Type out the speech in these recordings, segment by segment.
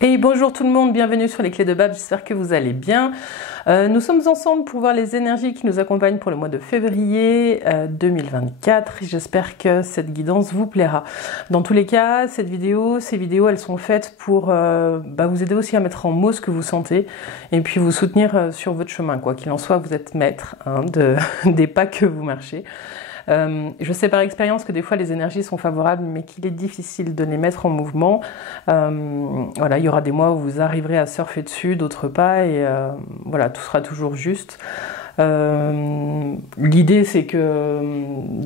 Et bonjour tout le monde, bienvenue sur les clés de Bab, j'espère que vous allez bien. Nous sommes ensemble pour voir les énergies qui nous accompagnent pour le mois de février 2024. J'espère que cette guidance vous plaira. Dans tous les cas, ces vidéos, elles sont faites pour vous aider aussi à mettre en mots ce que vous sentez et puis vous soutenir sur votre chemin. Quoi qu'il en soit, vous êtes maître des pas que vous marchez. Je sais par expérience que des fois les énergies sont favorables mais qu'il est difficile de les mettre en mouvement. Voilà, il y aura des mois où vous arriverez à surfer dessus, d'autres pas, et voilà, tout sera toujours juste. L'idée c'est que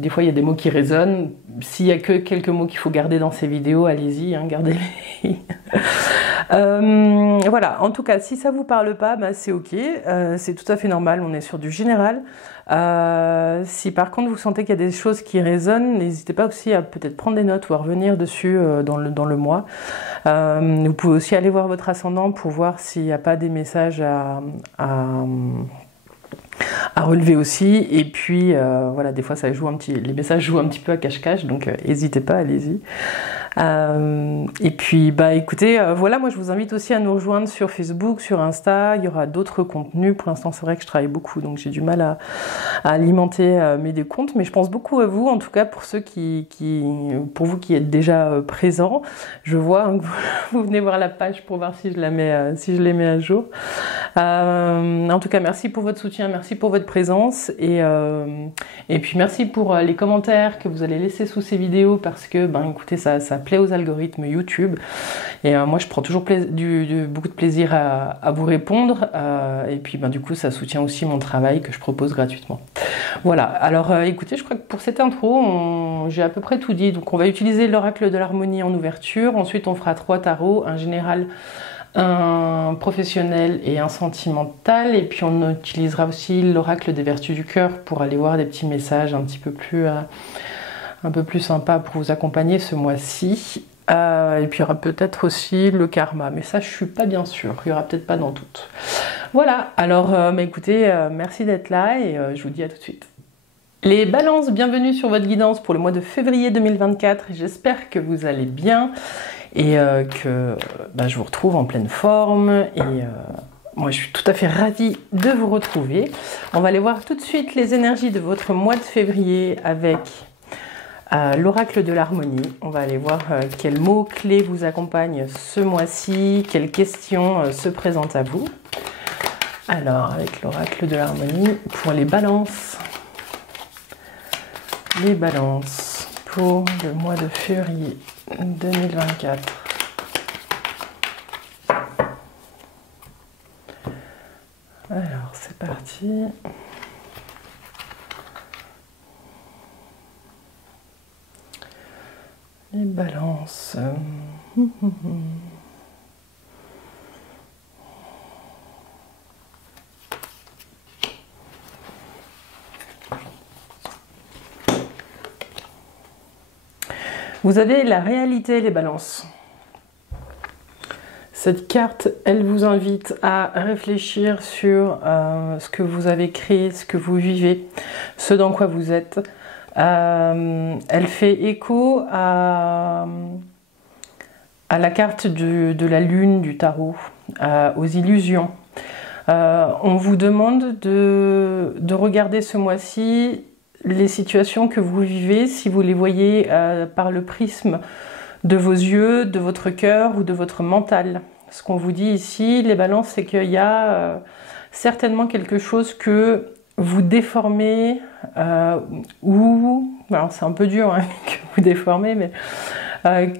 des fois il y a des mots qui résonnent. S'il y a que quelques mots qu'il faut garder dans ces vidéos, allez-y, gardez-les. Voilà, en tout cas, si ça vous parle pas, c'est ok, c'est tout à fait normal, on est sur du général. Si par contre vous sentez qu'il y a des choses qui résonnent, n'hésitez pas aussi à peut-être prendre des notes ou à revenir dessus dans le mois. Vous pouvez aussi aller voir votre ascendant pour voir s'il n'y a pas des messages à relever aussi. Et puis voilà, des fois ça joue les messages jouent un petit peu à cache-cache, donc n'hésitez pas, allez-y. Et puis écoutez, voilà, moi je vous invite aussi à nous rejoindre sur Facebook, sur Insta. Il y aura d'autres contenus. Pour l'instant c'est vrai que je travaille beaucoup, donc j'ai du mal à alimenter mes deux comptes, mais je pense beaucoup à vous, en tout cas pour ceux pour vous qui êtes déjà présents. Je vois que vous venez voir la page pour voir si je les mets à jour. En tout cas, merci pour votre soutien, merci pour votre présence, et puis merci pour les commentaires que vous allez laisser sous ces vidéos, parce que écoutez, ça plaît aux algorithmes YouTube, et moi je prends toujours beaucoup de plaisir à vous répondre, et puis du coup ça soutient aussi mon travail que je propose gratuitement. Voilà, alors écoutez, je crois que pour cette intro j'ai à peu près tout dit. Donc on va utiliser l'oracle de l'harmonie en ouverture, ensuite on fera 3 tarots, un général, un professionnel et un sentimental, et puis on utilisera aussi l'oracle des vertus du cœur pour aller voir des petits messages un peu plus sympas pour vous accompagner ce mois-ci. Et puis il y aura peut-être aussi le karma, mais ça je suis pas bien sûre, il y aura peut-être pas dans toutes. Voilà, alors écoutez, merci d'être là, et je vous dis à tout de suite. Les balances, bienvenue sur votre guidance pour le mois de février 2024, j'espère que vous allez bien et que je vous retrouve en pleine forme, et moi je suis tout à fait ravie de vous retrouver. On va aller voir tout de suite les énergies de votre mois de février avec l'oracle de l'harmonie. On va aller voir quels mots-clés vous accompagnent ce mois-ci, quelles questions se présentent à vous. Alors, avec l'oracle de l'harmonie, pour les balances pour le mois de février 2024. Alors, c'est parti. Les balances. Vous avez la réalité, les balances. Cette carte, elle vous invite à réfléchir sur ce que vous avez créé, ce que vous vivez, ce dans quoi vous êtes. Elle fait écho à la carte de la lune du tarot, aux illusions. On vous demande de regarder ce mois-ci les situations que vous vivez, si vous les voyez par le prisme de vos yeux, de votre cœur ou de votre mental. Ce qu'on vous dit ici, les balances, c'est qu'il y a certainement quelque chose que vous déformez, ou, alors c'est un peu dur que vous déformez, mais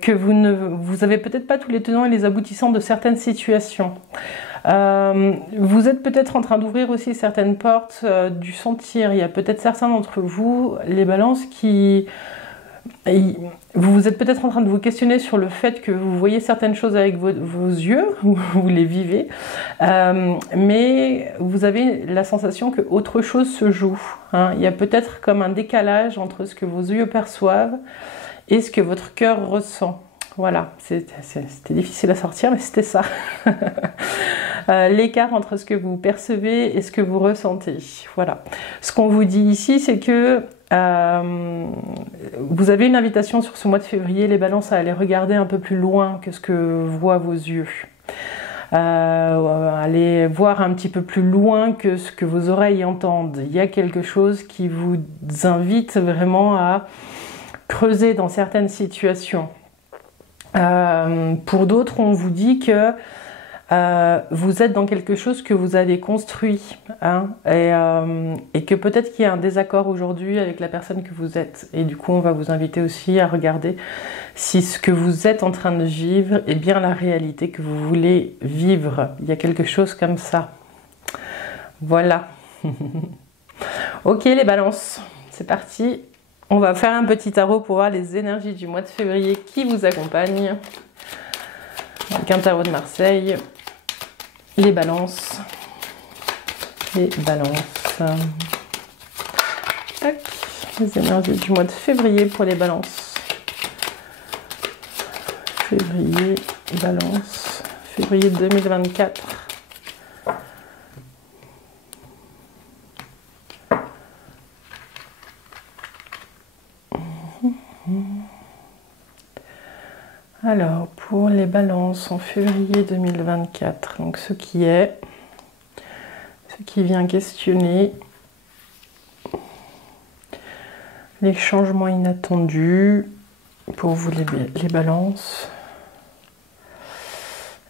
que vous avez peut-être pas tous les tenants et les aboutissants de certaines situations. Vous êtes peut-être en train d'ouvrir aussi certaines portes du sentir. Il y a peut-être certains d'entre vous, les balances, vous êtes peut-être en train de vous questionner sur le fait que vous voyez certaines choses avec vos yeux, ou vous les vivez, mais vous avez la sensation que autre chose se joue. Il y a peut-être comme un décalage entre ce que vos yeux perçoivent et ce que votre cœur ressent. Voilà, c'était difficile à sortir, mais c'était ça. L'écart entre ce que vous percevez et ce que vous ressentez. Voilà. Ce qu'on vous dit ici, c'est que vous avez une invitation sur ce mois de février, les balances, à aller regarder un peu plus loin que ce que voient vos yeux. Allez voir un petit peu plus loin que ce que vos oreilles entendent. Il y a quelque chose qui vous invite vraiment à creuser dans certaines situations. Pour d'autres, on vous dit que vous êtes dans quelque chose que vous avez construit, hein, et que peut-être qu'il y a un désaccord aujourd'hui avec la personne que vous êtes. Et du coup, on va vous inviter aussi à regarder si ce que vous êtes en train de vivre est bien la réalité que vous voulez vivre. Il y a quelque chose comme ça. Voilà. Ok les balances, c'est parti. On va faire un petit tarot pour voir les énergies du mois de février qui vous accompagnent. Avec un tarot de Marseille. Les balances. Les balances. Tac. Les énergies du mois de février pour les balances. Février, balance. Février 2024. Alors, pour les balances en février 2024, donc ce qui vient questionner les changements inattendus pour vous les balances,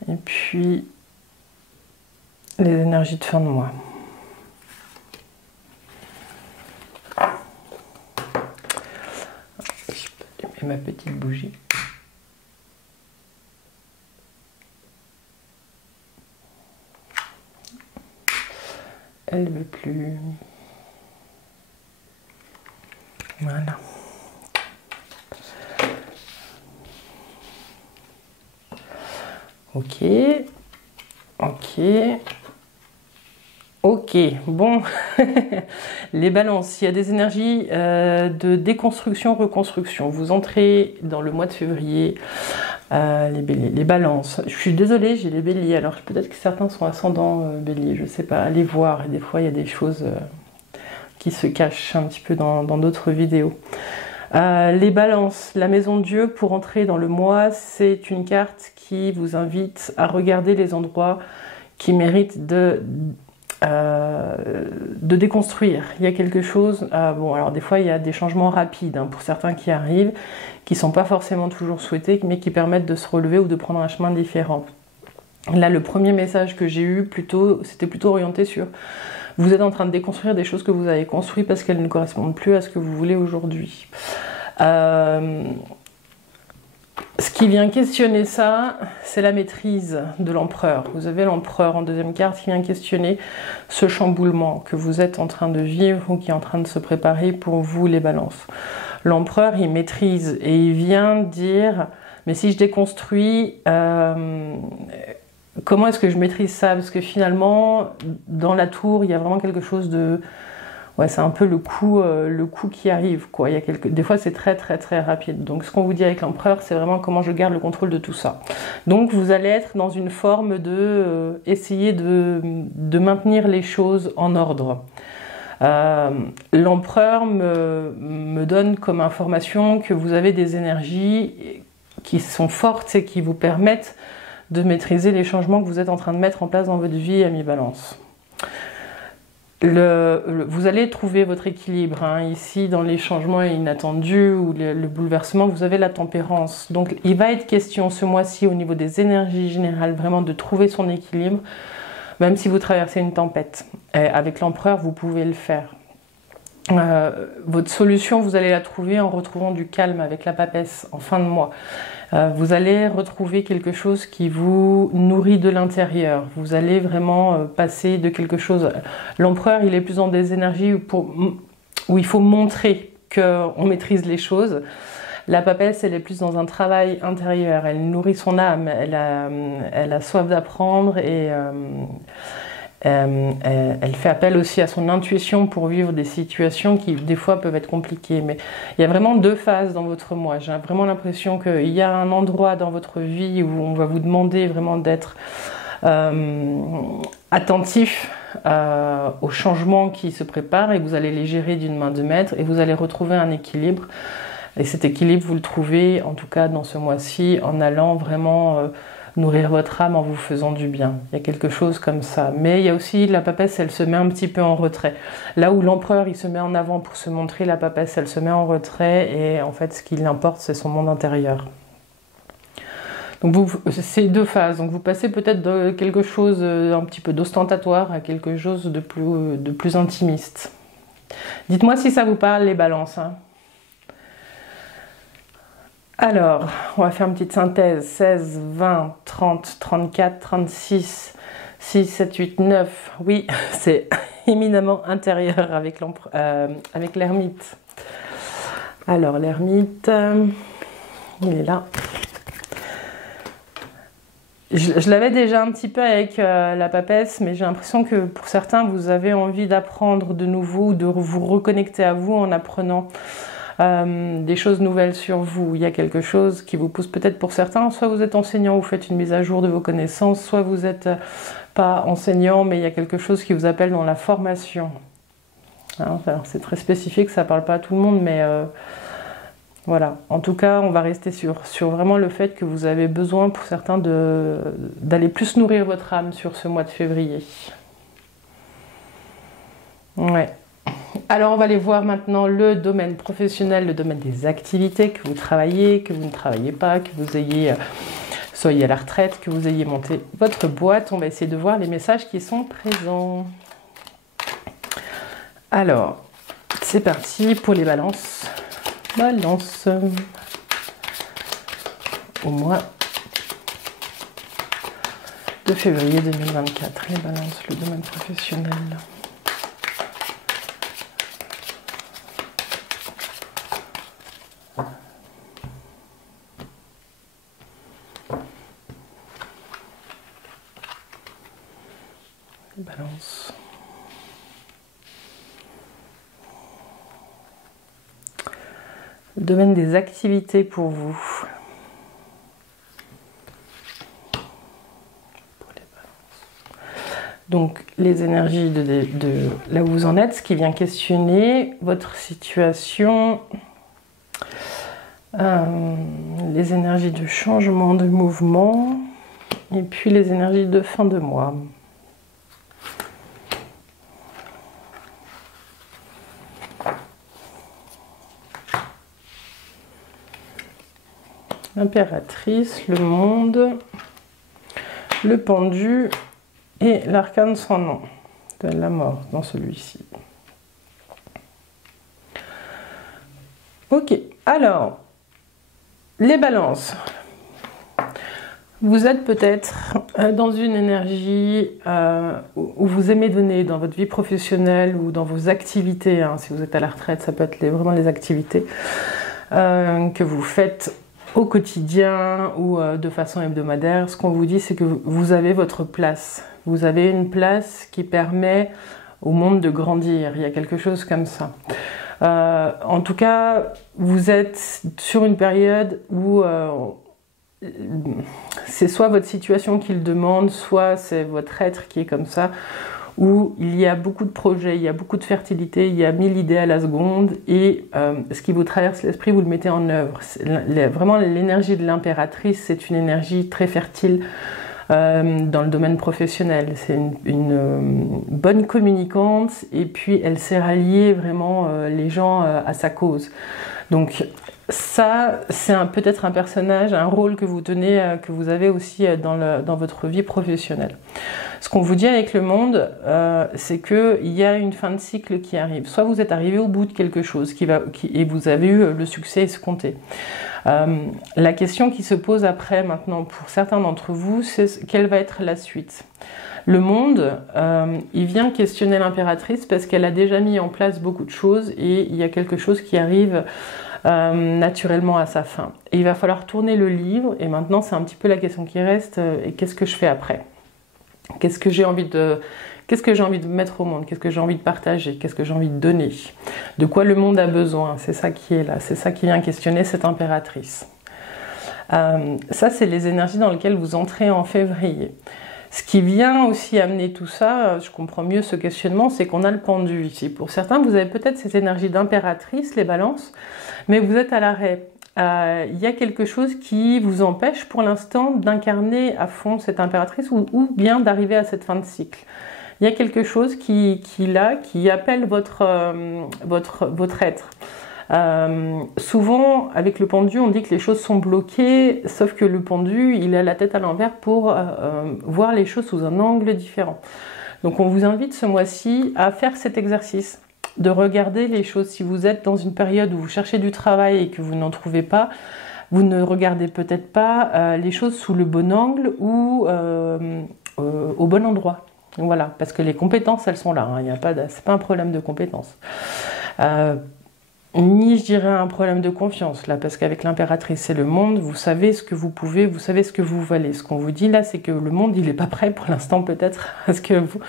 et puis les énergies de fin de mois. Je peux allumer ma petite bougie. Elle ne veut plus. Voilà. Ok. Ok. Ok. Bon. Les balances. Il y a des énergies de déconstruction, reconstruction. Vous entrez dans le mois de février. Les béliers, les balances. Je suis désolée, j'ai les béliers. Alors peut-être que certains sont ascendants béliers, je sais pas. Allez voir. Et des fois, il y a des choses qui se cachent un petit peu dans d'autres vidéos. Les balances, la maison de Dieu pour entrer dans le mois, c'est une carte qui vous invite à regarder les endroits qui méritent de déconstruire. Il y a quelque chose, bon alors des fois il y a des changements rapides hein, pour certains qui arrivent, qui sont pas forcément toujours souhaités, mais qui permettent de se relever ou de prendre un chemin différent. Là le premier message que j'ai eu c'était plutôt orienté sur vous êtes en train de déconstruire des choses que vous avez construites parce qu'elles ne correspondent plus à ce que vous voulez aujourd'hui. Ce qui vient questionner ça, c'est la maîtrise de l'empereur. Vous avez l'empereur en deuxième carte qui vient questionner ce chamboulement que vous êtes en train de vivre ou qui est en train de se préparer pour vous les balances. L'empereur, il maîtrise et il vient dire, mais si je déconstruis, comment est-ce que je maîtrise ça? Parce que finalement, dans la tour, il y a vraiment quelque chose de... Ouais, c'est un peu le coup qui arrive, quoi. Il y a des fois, c'est très, très, très rapide. Donc, ce qu'on vous dit avec l'empereur, c'est vraiment comment je garde le contrôle de tout ça. Donc, vous allez être dans une forme de essayer de maintenir les choses en ordre. L'empereur me donne comme information que vous avez des énergies qui sont fortes et qui vous permettent de maîtriser les changements que vous êtes en train de mettre en place dans votre vie à mi-balance. Vous allez trouver votre équilibre. Hein. Ici, dans les changements inattendus ou le bouleversement, vous avez la tempérance. Donc, il va être question ce mois-ci, au niveau des énergies générales, vraiment de trouver son équilibre, même si vous traversez une tempête. Et avec l'empereur, vous pouvez le faire. Votre solution, vous allez la trouver en retrouvant du calme avec la papesse en fin de mois. Vous allez retrouver quelque chose qui vous nourrit de l'intérieur. Vous allez vraiment passer de quelque chose... L'empereur, il est plus dans des énergies où il faut montrer qu'on maîtrise les choses. La papesse, elle est plus dans un travail intérieur. Elle nourrit son âme. Elle a soif d'apprendre et... elle fait appel aussi à son intuition pour vivre des situations qui des fois peuvent être compliquées. Mais il y a vraiment deux phases dans votre mois. J'ai vraiment l'impression qu'il y a un endroit dans votre vie où on va vous demander vraiment d'être attentif aux changements qui se préparent et vous allez les gérer d'une main de maître et vous allez retrouver un équilibre. Et cet équilibre, vous le trouvez en tout cas dans ce mois-ci en allant vraiment... nourrir votre âme en vous faisant du bien. Il y a quelque chose comme ça. Mais il y a aussi la papesse, elle se met un petit peu en retrait. Là où l'empereur, il se met en avant pour se montrer, la papesse, elle se met en retrait et en fait, ce qui l'importe, c'est son monde intérieur. Donc c'est deux phases. Donc vous passez peut-être de quelque chose un petit peu d'ostentatoire à quelque chose de plus intimiste. Dites-moi si ça vous parle, les balances. Hein. Alors, on va faire une petite synthèse. 16, 20, 30, 34, 36, 6, 7, 8, 9. Oui, c'est éminemment intérieur avec l'ermite. Alors, l'ermite, il est là. Je l'avais déjà un petit peu avec la papesse, mais j'ai l'impression que pour certains, vous avez envie d'apprendre de nouveau, de vous reconnecter à vous en apprenant des choses nouvelles sur vous. Il y a quelque chose qui vous pousse peut-être pour certains, soit vous êtes enseignant, vous faites une mise à jour de vos connaissances, soit vous n'êtes pas enseignant, mais il y a quelque chose qui vous appelle dans la formation. Hein, c'est très spécifique, ça ne parle pas à tout le monde, mais... voilà, en tout cas, on va rester sur vraiment le fait que vous avez besoin pour certains d'aller plus nourrir votre âme sur ce mois de février. Ouais. Alors, on va aller voir maintenant le domaine professionnel, le domaine des activités, que vous travaillez, que vous ne travaillez pas, que vous soyez à la retraite, que vous ayez monté votre boîte. On va essayer de voir les messages qui sont présents. Alors, c'est parti pour les balances. Balance au mois de février 2024. Les balances, le domaine professionnel. Les balances. Le domaine des activités pour vous. Donc les énergies de là où vous en êtes, ce qui vient questionner votre situation, les énergies de changement, de mouvement, et puis les énergies de fin de mois. L'impératrice, le monde, le pendu et l'arcane sans nom de la mort dans celui-ci. Ok, alors, les balances. Vous êtes peut-être dans une énergie où vous aimez donner dans votre vie professionnelle ou dans vos activités. Hein, si vous êtes à la retraite, ça peut être vraiment les activités que vous faites au quotidien ou de façon hebdomadaire. Ce qu'on vous dit, c'est que vous avez votre place. Vous avez une place qui permet au monde de grandir. Il y a quelque chose comme ça. En tout cas, vous êtes sur une période où c'est soit votre situation qui le demande, soit c'est votre être qui est comme ça, où il y a beaucoup de projets, il y a beaucoup de fertilité, il y a 1000 idées à la seconde, et ce qui vous traverse l'esprit, vous le mettez en œuvre. Vraiment, l'énergie de l'impératrice, c'est une énergie très fertile dans le domaine professionnel. C'est une bonne communicante, et puis elle sait rallier vraiment les gens à sa cause. Donc ça, c'est peut-être un personnage, un rôle que vous tenez, que vous avez aussi dans votre vie professionnelle. Ce qu'on vous dit avec le monde, c'est qu'il y a une fin de cycle qui arrive. Soit vous êtes arrivé au bout de quelque chose et vous avez eu le succès escompté. La question qui se pose après, maintenant, pour certains d'entre vous, c'est quelle va être la suite. Le monde, il vient questionner l'impératrice parce qu'elle a déjà mis en place beaucoup de choses et il y a quelque chose qui arrive naturellement à sa fin. Et il va falloir tourner le livre, et maintenant c'est un petit peu la question qui reste, et qu'est-ce que je fais après? Qu'est-ce que j'ai envie de mettre au monde? Qu'est-ce que j'ai envie de partager? Qu'est-ce que j'ai envie de donner? De quoi le monde a besoin? C'est ça qui est là, c'est ça qui vient questionner cette impératrice. Ça, c'est les énergies dans lesquelles vous entrez en février. Ce qui vient aussi amener tout ça, je comprends mieux ce questionnement, c'est qu'on a le pendu ici. Pour certains, vous avez peut-être cette énergie d'impératrice, les balances, mais vous êtes à l'arrêt. il y a quelque chose qui vous empêche pour l'instant d'incarner à fond cette impératrice ou bien d'arriver à cette fin de cycle. Il y a quelque chose qui appelle votre être. Souvent, avec le pendu, on dit que les choses sont bloquées, sauf que le pendu, il a la tête à l'envers pour voir les choses sous un angle différent. Donc on vous invite ce mois-ci à faire cet exercice, de regarder les choses. Si vous êtes dans une période où vous cherchez du travail et que vous n'en trouvez pas, vous ne regardez peut-être pas les choses sous le bon angle ou au bon endroit. Voilà, parce que les compétences, elles sont là, hein. C'est pas un problème de compétences. Ni, je dirais, un problème de confiance, là, parce qu'avec l'impératrice et le monde, vous savez ce que vous pouvez, vous savez ce que vous valez. Ce qu'on vous dit là, c'est que le monde, il n'est pas prêt pour l'instant, peut-être, à ce que vous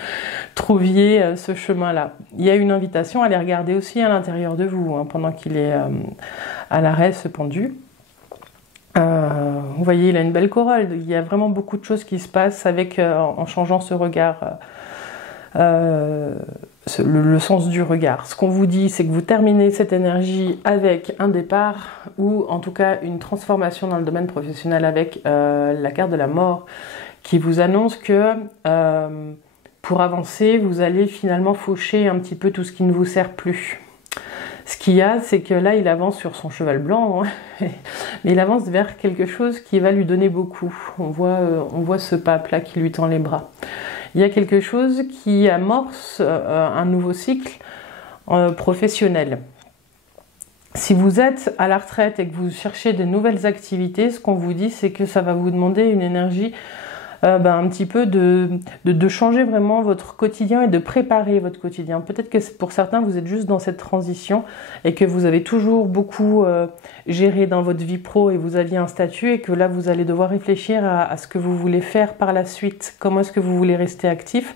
trouviez ce chemin-là. Il y a une invitation à aller regarder aussi à l'intérieur de vous, hein, pendant qu'il est à l'arrêt, ce pendu. Vous voyez, il a une belle corolle. Il y a vraiment beaucoup de choses qui se passent avec, en changeant ce regard. Le sens du regard. Ce qu'on vous dit, c'est que vous terminez cette énergie avec un départ ou en tout cas une transformation dans le domaine professionnel avec la carte de la mort qui vous annonce que pour avancer, vous allez finalement faucher un petit peu tout ce qui ne vous sert plus. Ce qu'il y a, c'est que là, il avance sur son cheval blanc, hein, mais il avance vers quelque chose qui va lui donner beaucoup. On voit ce pape-là qui lui tend les bras. Il y a quelque chose qui amorce un nouveau cycle professionnel. Si vous êtes à la retraite et que vous cherchez de nouvelles activités, ce qu'on vous dit, c'est que ça va vous demander une énergie un petit peu de changer vraiment votre quotidien et de préparer votre quotidien. Peut-être que pour certains, vous êtes juste dans cette transition et que vous avez toujours beaucoup géré dans votre vie pro et vous aviez un statut et que là, vous allez devoir réfléchir à ce que vous voulez faire par la suite. Comment est-ce que vous voulez rester actif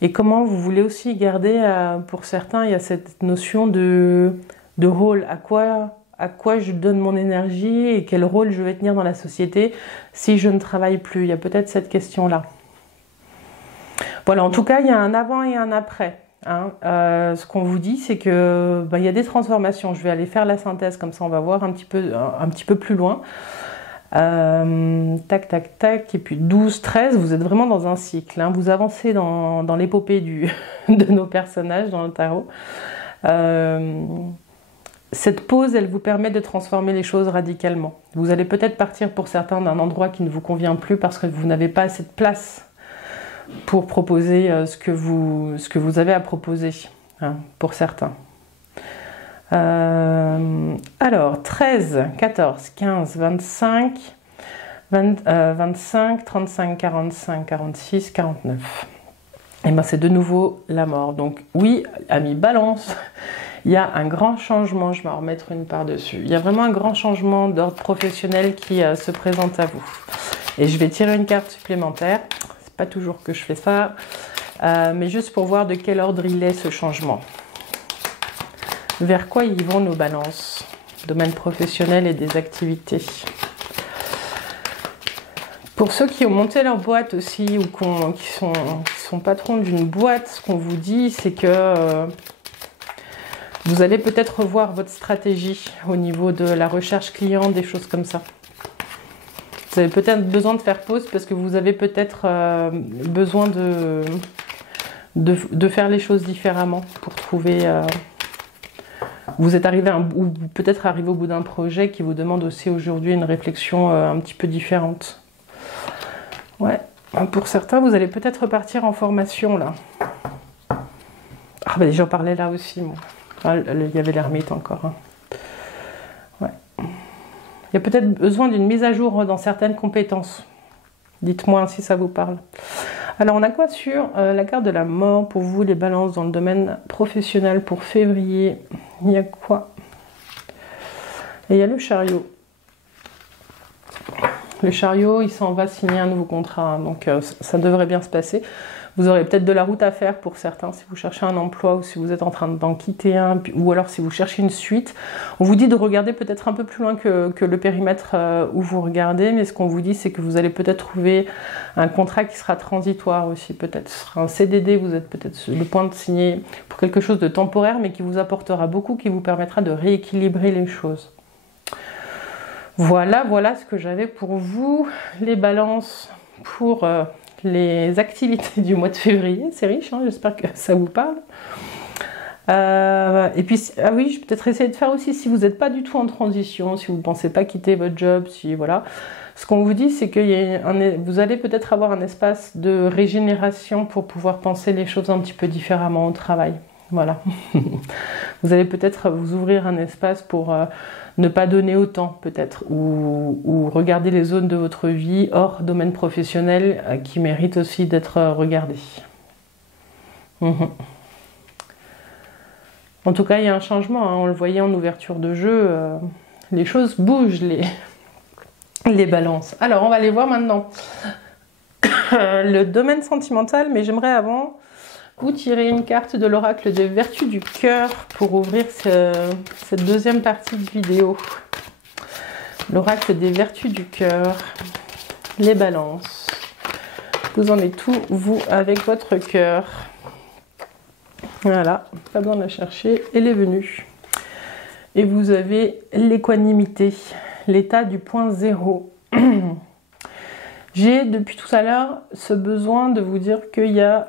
et comment vous voulez aussi garder, pour certains, il y a cette notion de rôle. À quoi je donne mon énergie et quel rôle je vais tenir dans la société si je ne travaille plus. Il y a peut-être cette question-là. Voilà, en tout cas, il y a un avant et un après. Hein. Ce qu'on vous dit, c'est que il y a des transformations. Je vais aller faire la synthèse, comme ça on va voir un petit peu plus loin. Tac, tac, tac. Et puis 12, 13, vous êtes vraiment dans un cycle. Hein. Vous avancez dans l'épopée de nos personnages dans le tarot. Cette pause, elle vous permet de transformer les choses radicalement. Vous allez peut-être partir pour certains d'un endroit qui ne vous convient plus parce que vous n'avez pas assez de place pour proposer ce que vous avez à proposer, hein, pour certains. Alors, 13, 14, 15, 25, 25, 35, 45, 46, 49. Et bien, c'est de nouveau la mort. Donc, oui, amis Balance, il y a un grand changement, je vais en remettre une par-dessus. Il y a vraiment un grand changement d'ordre professionnel qui se présente à vous. Et je vais tirer une carte supplémentaire. C'est pas toujours que je fais ça, mais juste pour voir de quel ordre il est ce changement. Vers quoi ils vont nos balances? Domaine professionnel et des activités. Pour ceux qui ont monté leur boîte aussi ou qui sont patrons d'une boîte, ce qu'on vous dit, c'est que vous allez peut-être revoir votre stratégie au niveau de la recherche client, des choses comme ça. Vous avez peut-être besoin de faire pause parce que vous avez peut-être besoin de faire les choses différemment pour trouver... vous êtes arrivé ou peut-être arrivé au bout d'un projet qui vous demande aussi aujourd'hui une réflexion un petit peu différente. Ouais, pour certains, vous allez peut-être repartir en formation là. Ah ben j'en parlais là aussi, moi. Ah, il y avait l'ermite encore. Hein. Ouais. Il y a peut-être besoin d'une mise à jour dans certaines compétences. Dites-moi si ça vous parle. Alors on a quoi sur la carte de la mort pour vous, les balances dans le domaine professionnel pour février? Il y a quoi? Et il y a le chariot. Le chariot, il s'en va signer un nouveau contrat, hein, donc ça devrait bien se passer. Vous aurez peut-être de la route à faire pour certains si vous cherchez un emploi ou si vous êtes en train d'en quitter un, ou alors si vous cherchez une suite. On vous dit de regarder peut-être un peu plus loin que le périmètre où vous regardez, mais ce qu'on vous dit, c'est que vous allez peut-être trouver un contrat qui sera transitoire aussi, peut-être ce sera un CDD, vous êtes peut-être sur le point de signer pour quelque chose de temporaire, mais qui vous apportera beaucoup, qui vous permettra de rééquilibrer les choses. Voilà, voilà ce que j'avais pour vous, les balances pour les activités du mois de février. C'est riche, hein, j'espère que ça vous parle. Et puis, ah oui, je vais peut-être essayer de faire aussi, si vous n'êtes pas du tout en transition, si vous ne pensez pas quitter votre job, si voilà. Ce qu'on vous dit, c'est que vous allez peut-être avoir un espace de régénération pour pouvoir penser les choses un petit peu différemment au travail. Voilà. Vous allez peut-être vous ouvrir un espace pour ne pas donner autant, peut-être, ou regarder les zones de votre vie hors domaine professionnel qui méritent aussi d'être regardées. En tout cas, il y a un changement, hein. On le voyait en ouverture de jeu, les choses bougent, les balances. Alors, on va les voir maintenant. Le domaine sentimental, mais j'aimerais avant vous tirer une carte de l'oracle des vertus du cœur pour ouvrir cette deuxième partie de vidéo. L'oracle des vertus du cœur, les balances. Vous en êtes où, vous, avec votre cœur? Voilà, pas besoin de la chercher, elle est venue. Et vous avez l'équanimité, l'état du point zéro. J'ai depuis tout à l'heure ce besoin de vous dire qu'il y a,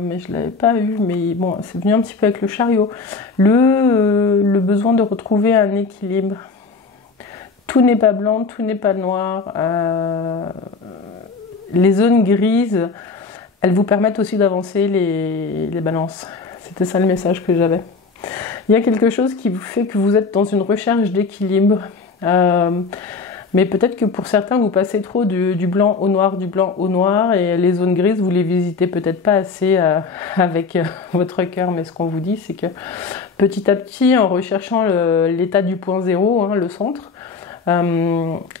mais je ne l'avais pas eu, mais bon, c'est venu un petit peu avec le chariot, le besoin de retrouver un équilibre. Tout n'est pas blanc, tout n'est pas noir. Les zones grises, elles vous permettent aussi d'avancer les balances. C'était ça le message que j'avais. Il y a quelque chose qui vous fait que vous êtes dans une recherche d'équilibre. Mais peut-être que pour certains, vous passez trop du blanc au noir, du blanc au noir, et les zones grises, vous les visitez peut-être pas assez avec votre cœur. Mais ce qu'on vous dit, c'est que petit à petit, en recherchant l'état du point zéro, hein, le centre,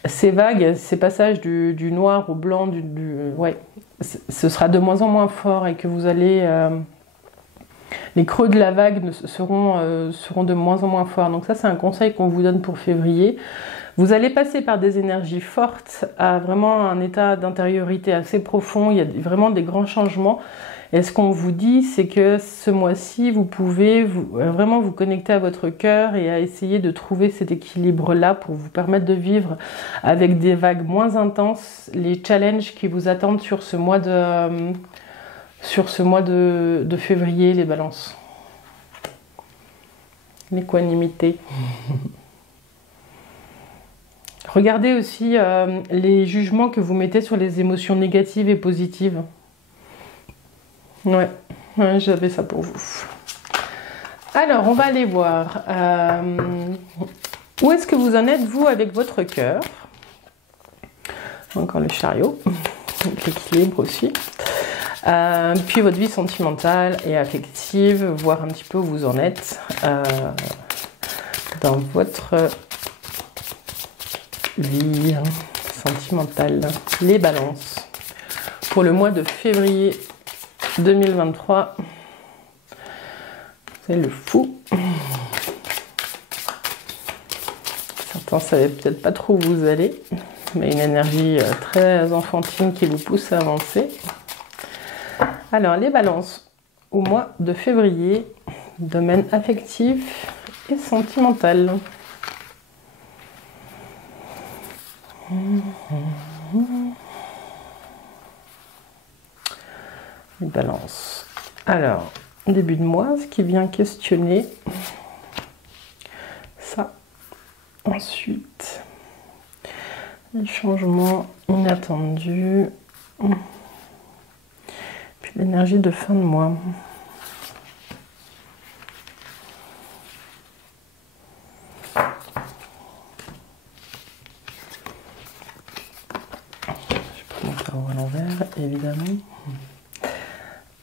ces vagues, ces passages du noir au blanc, ouais, ce sera de moins en moins fort, et que vous allez... les creux de la vague seront de moins en moins forts. Donc ça, c'est un conseil qu'on vous donne pour février. Vous allez passer par des énergies fortes à vraiment un état d'intériorité assez profond. Il y a vraiment des grands changements. Et ce qu'on vous dit, c'est que ce mois-ci, vous pouvez vraiment vous connecter à votre cœur et à essayer de trouver cet équilibre-là pour vous permettre de vivre avec des vagues moins intenses les challenges qui vous attendent sur ce mois de février, les balances. L'équanimité. Regardez aussi les jugements que vous mettez sur les émotions négatives et positives. Ouais, j'avais ça pour vous. Alors, on va aller voir. Où est-ce que vous en êtes, vous, avec votre cœur? Encore le chariot. L'équilibre aussi. Puis votre vie sentimentale et affective, voir un petit peu où vous en êtes dans votre vie sentimentale. Les balances. Pour le mois de février 2023, c'est le fou. Certains ne savaient peut-être pas trop où vous allez, mais une énergie très enfantine qui vous pousse à avancer. Alors, les balances au mois de février, domaine affectif et sentimental. Les balances. Alors, début de mois, ce qui vient questionner ça. Ensuite, les changements inattendus. Puis l'énergie de fin de mois. Je prends mon tarot à l'envers, évidemment.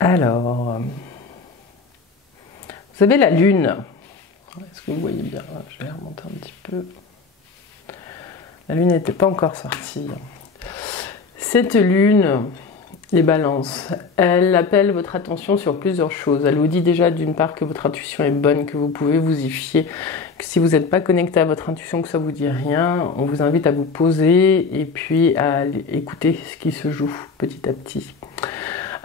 Alors, vous avez la lune. Est-ce que vous voyez bien? Je vais remonter un petit peu. La lune n'était pas encore sortie. Cette lune, les balances, elle appelle votre attention sur plusieurs choses. Elle vous dit déjà d'une part que votre intuition est bonne, que vous pouvez vous y fier, que si vous n'êtes pas connecté à votre intuition, que ça vous dit rien, on vous invite à vous poser et puis à écouter ce qui se joue petit à petit.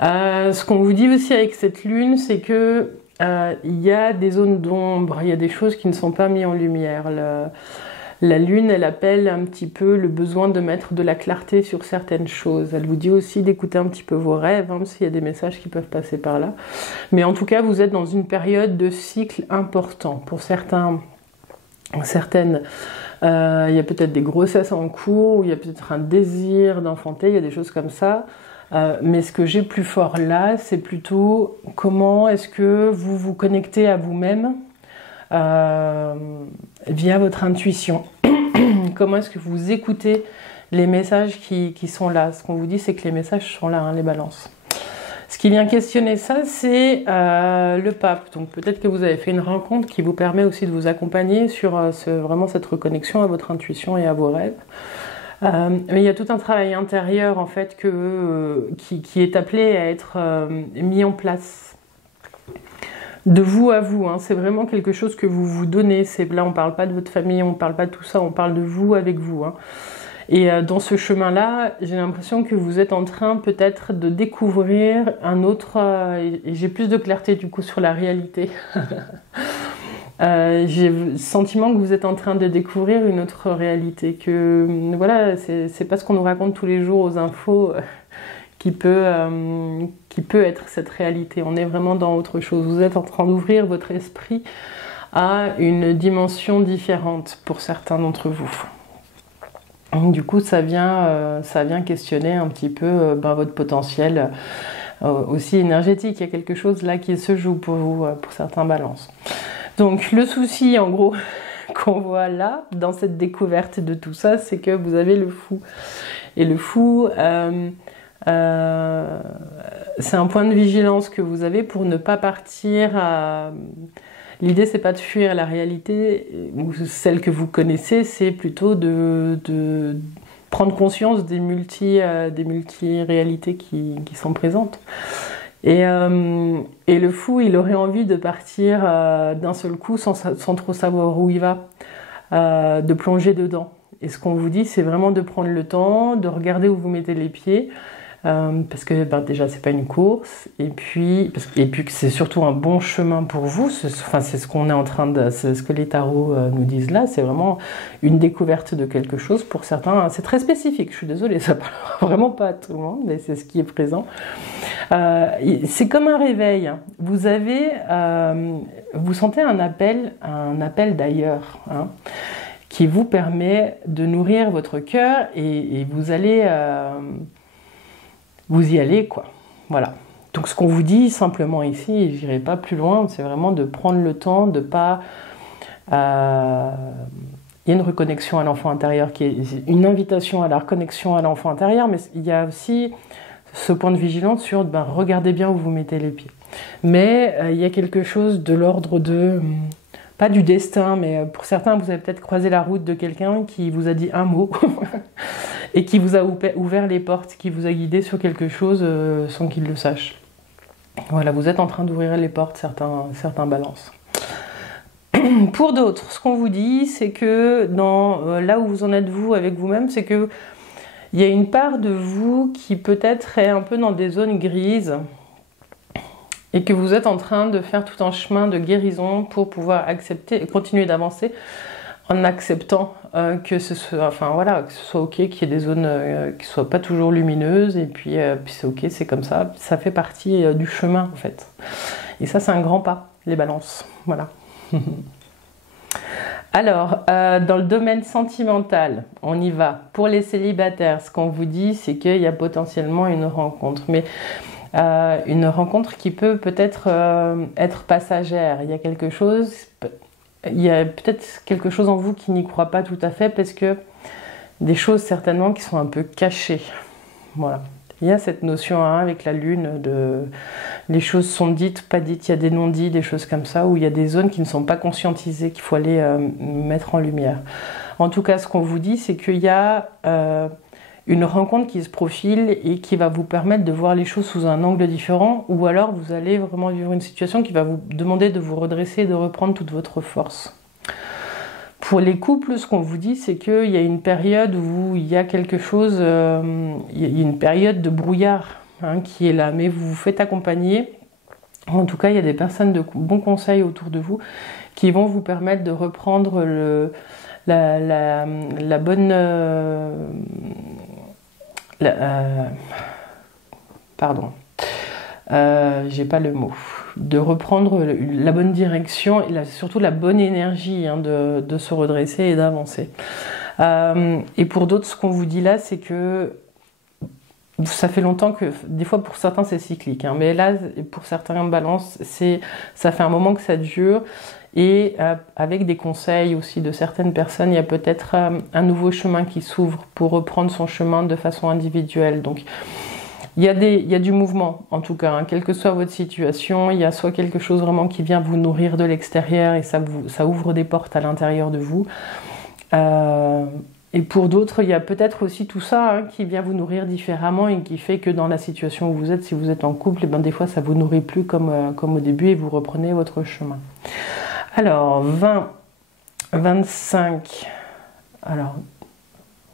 Ce qu'on vous dit aussi avec cette lune, c'est que il y a des zones d'ombre, il y a des choses qui ne sont pas mises en lumière. La lune, elle appelle un petit peu le besoin de mettre de la clarté sur certaines choses. Elle vous dit aussi d'écouter un petit peu vos rêves, hein, s'il y a des messages qui peuvent passer par là. Mais en tout cas, vous êtes dans une période de cycle important. Pour certaines, il y a peut-être des grossesses en cours, ou il y a peut-être un désir d'enfanter, il y a des choses comme ça. Mais ce que j'ai plus fort là, c'est plutôt comment est-ce que vous vous connectez à vous-même via votre intuition. Comment est-ce que vous écoutez les messages qui sont là. Ce qu'on vous dit, c'est que les messages sont là, hein, les balances. Ce qui vient questionner ça, c'est le pape. Donc peut-être que vous avez fait une rencontre qui vous permet aussi de vous accompagner sur vraiment cette reconnexion à votre intuition et à vos rêves. Mais il y a tout un travail intérieur en fait qui est appelé à être mis en place. De vous à vous, hein. C'est vraiment quelque chose que vous vous donnez. Là, on ne parle pas de votre famille, on ne parle pas de tout ça, on parle de vous avec vous. Hein. Et dans ce chemin-là, j'ai l'impression que vous êtes en train peut-être de découvrir un autre... et j'ai plus de clarté du coup sur la réalité. J'ai le sentiment que vous êtes en train de découvrir une autre réalité. Que voilà, c'est pas ce qu'on nous raconte tous les jours aux infos qui peut être cette réalité. On est vraiment dans autre chose. Vous êtes en train d'ouvrir votre esprit à une dimension différente pour certains d'entre vous. Du coup, ça vient questionner un petit peu votre potentiel aussi énergétique. Il y a quelque chose là qui se joue pour vous, pour certains balances. Donc, le souci, en gros, qu'on voit là, dans cette découverte de tout ça, c'est que vous avez le fou. Et le fou, c'est un point de vigilance que vous avez pour ne pas partir à... L'idée, c'est pas de fuir la réalité, ou celle que vous connaissez, c'est plutôt de prendre conscience des multi-réalités qui sont présentes. Et le fou, il aurait envie de partir d'un seul coup sans trop savoir où il va, de plonger dedans. Et ce qu'on vous dit, c'est vraiment de prendre le temps, de regarder où vous mettez les pieds, parce que déjà c'est pas une course, et puis que c'est surtout un bon chemin pour vous. C'est ce qu'on est en train de, c'est ce que les tarots nous disent là. C'est vraiment une découverte de quelque chose pour certains. C'est très spécifique. Je suis désolée, ça parle vraiment pas à tout le monde, mais c'est ce qui est présent. C'est comme un réveil. Vous sentez un appel d'ailleurs, hein, qui vous permet de nourrir votre cœur et vous allez vous y allez, quoi. Voilà. Donc ce qu'on vous dit simplement ici, et j'irai pas plus loin, c'est vraiment de prendre le temps de pas... Il y a une reconnexion à l'enfant intérieur qui est une invitation à la reconnexion à l'enfant intérieur, mais il y a aussi ce point de vigilance sur regardez bien où vous mettez les pieds. Mais il y a quelque chose de l'ordre de... pas du destin, mais pour certains, vous avez peut-être croisé la route de quelqu'un qui vous a dit un mot et qui vous a ouvert les portes, qui vous a guidé sur quelque chose sans qu'il le sache. Voilà, vous êtes en train d'ouvrir les portes, certains balances. Pour d'autres, ce qu'on vous dit, c'est que là où vous en êtes vous avec vous-même, c'est que il y a une part de vous qui peut-être est un peu dans des zones grises, et que vous êtes en train de faire tout un chemin de guérison pour pouvoir accepter et continuer d'avancer en acceptant que ce soit ok, qu'il y ait des zones qui ne soient pas toujours lumineuses, et puis c'est ok, c'est comme ça fait partie du chemin en fait. Et ça, c'est un grand pas, les balances. Voilà. Alors, dans le domaine sentimental, on y va. Pour les célibataires, ce qu'on vous dit, c'est qu'il y a potentiellement une rencontre, mais une rencontre qui peut peut-être être passagère. Il y a peut-être quelque chose en vous qui n'y croit pas tout à fait, parce que des choses certainement qui sont un peu cachées. Voilà. Il y a cette notion avec la lune de les choses sont dites, pas dites, il y a des non-dits, des choses comme ça, où il y a des zones qui ne sont pas conscientisées, qu'il faut aller mettre en lumière. En tout cas, ce qu'on vous dit, c'est qu'il y a une rencontre qui se profile et qui va vous permettre de voir les choses sous un angle différent, ou alors vous allez vraiment vivre une situation qui va vous demander de vous redresser et de reprendre toute votre force. Pour les couples, ce qu'on vous dit, c'est qu'il y a une période où il y a quelque chose, il y a une période de brouillard qui est là, mais vous vous faites accompagner. En tout cas, il y a des personnes de bons conseils autour de vous qui vont vous permettre de reprendre la bonne... pardon, j'ai pas le mot. De reprendre la bonne direction et surtout la bonne énergie hein, de se redresser et d'avancer. Et pour d'autres, ce qu'on vous dit là, c'est que ça fait longtemps que, des fois pour certains c'est cyclique, hein, mais là pour certains balances, ça fait un moment que ça dure et avec des conseils aussi de certaines personnes, il y a peut-être un nouveau chemin qui s'ouvre pour reprendre son chemin de façon individuelle. Donc il y a du mouvement en tout cas, hein, quelle que soit votre situation, il y a soit quelque chose vraiment qui vient vous nourrir de l'extérieur et ça ouvre des portes à l'intérieur de vous. Et pour d'autres, il y a peut-être aussi tout ça hein, qui vient vous nourrir différemment et qui fait que dans la situation où vous êtes, si vous êtes en couple, et ben des fois ça vous nourrit plus comme au début et vous reprenez votre chemin. Alors 20, 25, alors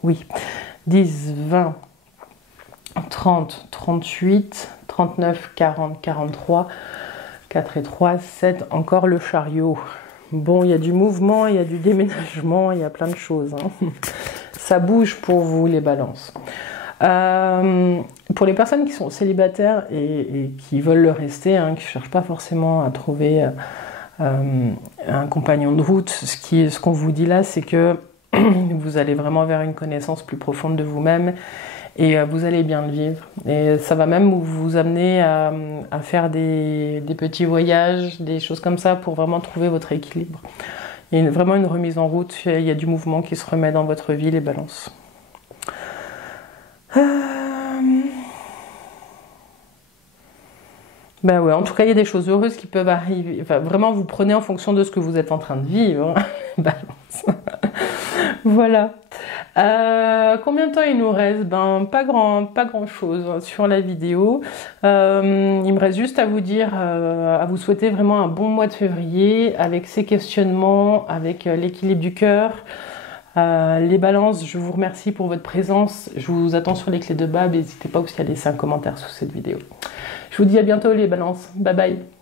oui, 10, 20, 30, 38, 39, 40, 43, 4 et 3, 7, encore le chariot. Bon, il y a du mouvement, il y a du déménagement, il y a plein de choses. Hein. Ça bouge pour vous, les balances. Pour les personnes qui sont célibataires et qui veulent le rester, hein, qui ne cherchent pas forcément à trouver un compagnon de route, ce qu'on vous dit là, c'est que vous allez vraiment vers une connaissance plus profonde de vous-même et vous allez bien le vivre. Et ça va même vous amener à faire des petits voyages, des choses comme ça pour vraiment trouver votre équilibre. Il y a vraiment une remise en route, il y a du mouvement qui se remet dans votre vie, les balances. Ben ouais, en tout cas, il y a des choses heureuses qui peuvent arriver. Enfin, vraiment, vous prenez en fonction de ce que vous êtes en train de vivre. Balance. Voilà. Combien de temps il nous reste? Ben, pas grand chose sur la vidéo. Il me reste juste à vous dire, à vous souhaiter vraiment un bon mois de février avec ces questionnements, avec l'équilibre du cœur. Les balances, je vous remercie pour votre présence. Je vous attends sur les clés de Bab. N'hésitez pas aussi à laisser un commentaire sous cette vidéo. Je vous dis à bientôt les balances. Bye bye.